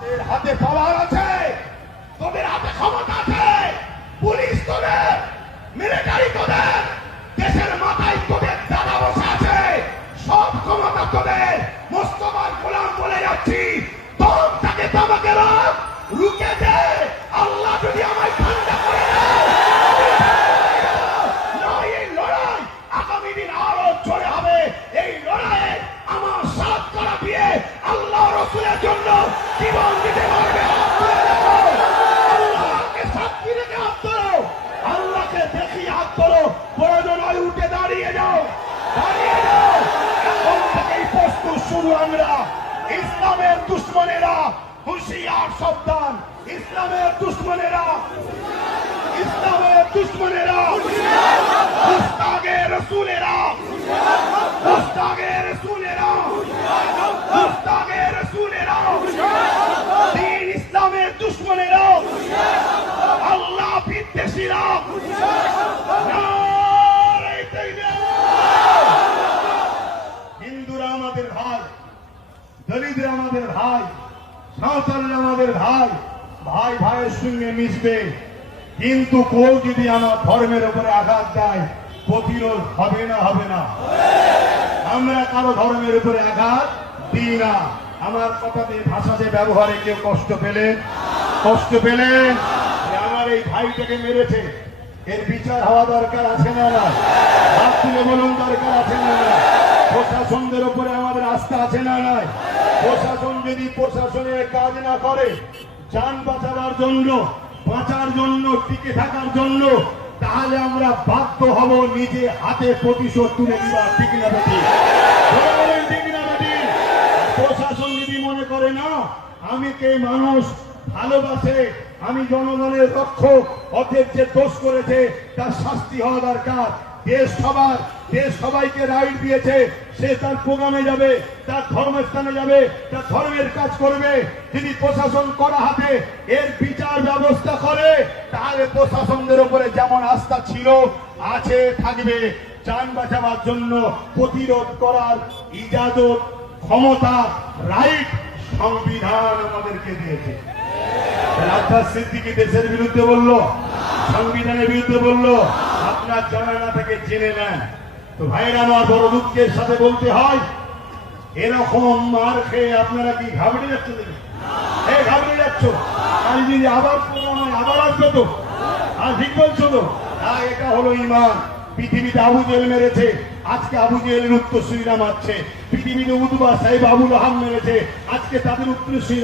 তোদের হাতে পাওয়ার আছে, তোদের হাতে ক্ষমতা আছে, পুলিশ তোদের, মিলিটারি তোদের, দেশের মাথায় তোদের দাদা বসে আছে, সব ক্ষমতা তোদের। মোস্তফার গোলাম বলে যাচ্ছি, তোম তাকে তোমাকে রুকে দে। আল্লাহ যদি আমায় ঠান্ডা করে দেয়, না এই লড়াই আগামী দিন আরো জোরে হবে। এই লড়াইয়ে আমার সাথ করা দিয়ে আল্লাহ রসুলের জন্য জীবন দিতে পারবে। আল্লাহকে সাক্ষী রেখে হাত ধরো, আল্লাহকে দেখি হাত ধরো, প্রয়োজন হয় উঠে দাঁড়িয়ে যাও, দাঁড়িয়ে যাও। এখন থেকেই প্রস্তুত শুরু আমরা। ইসলামের দুশ্মনেরা হুঁশিয়ার, সাবধান। ইসলামের দুশ্মনেরা, ইসলামের দুশ্মনেরা, মুস্তাগে রসুলেরা, মুস্তাগে রসুলেরা, মুস্তাগে রসুলেরা, দ্বীন ইসলামের দুশ্মনেরা, আল্লাহ বিদ্বেষীরা, নারে তাকবীর। হিন্দুরা আমাদের ভাই, দলিতরা আমাদের ভাই, সাঁওতালরা আমাদের ভাই, ভাই ভাইয়ের সঙ্গে মিশবে। কিন্তু কেউ যদি আমার ধর্মের উপরে আঘাত দেয়, প্রতিরোধ হবে না, হবে না। আমরা কারো ধর্মের উপরে আঘাত দিই না। আমার কথাতে ভাষাতে ব্যবহারে কেউ কষ্ট পেলেন, কষ্ট পেলেন? আমার এই ভাইটাকে মেরেছে, এর বিচার হওয়া দরকার আছে না না? হাত তুলে বলুন, দরকার আছে না না? প্রশাসনদের উপরে আমাদের আস্থা আছে না নাই? প্রশাসন যদি প্রশাসনের কাজ না করে, যান বাঁচাবার জন্য, বাঁচার জন্য, টিকে থাকার জন্য, তাহলে আমরা বাধ্য হব নিজে হাতে প্রতিশোধ তুলে দিবার। ঠিক না বেটি? ঠিক না বেটি? প্রশাসন যদি মনে করে না আমি কে মানুষ ভালোবাসে, আমি জনগণের রক্ষক, অথচ যে দোষ করেছে তার শাস্তি হওয়া দরকার। দেশ সবার, দেশ সবাইকে রাইট দিয়েছে, সে তার প্রোগ্রামে যাবে, তার ধর্মস্থানে যাবে, তার ধর্মের কাজ করবে। যদি প্রশাসন করা হাতে এর বিচার ব্যবস্থা করে, তাহলে প্রশাসনদের উপরে যেমন আস্থা ছিল, আছে, থাকবে। যান বাঁচাবার জন্য প্রতিরোধ করার ইজাজত, ক্ষমতা, রাইট সংবিধান আমাদেরকে দিয়েছে। আব্বাস সিদ্দিকী দেশের বিরুদ্ধে বলল, সংবিধানের বিরুদ্ধে বলল, আপনার জানা না থেকে জেনে নেন। তো ভাইরা আমার, বড় দুঃখের সাথে বলতে হয়, এরকম মার খেয়ে আপনারা কি ঘাবড়ে যাচ্ছেন? ঘাবড়ে যাচ্ছ? কাল যদি আবার প্রোগ্রাম হয়, আবার আসবে তো? আর ঠিক বলছো তো? এটা হলো ইমান। পৃথিবীতে আবু জেহেল মেরেছে, আজকে আবু জেহেলের উত্তরসূরিরা মারছে। পৃথিবীতে উতবা সাহেব আবুল আহাব মেরেছে, আজকে তাদের উত্তরসূরি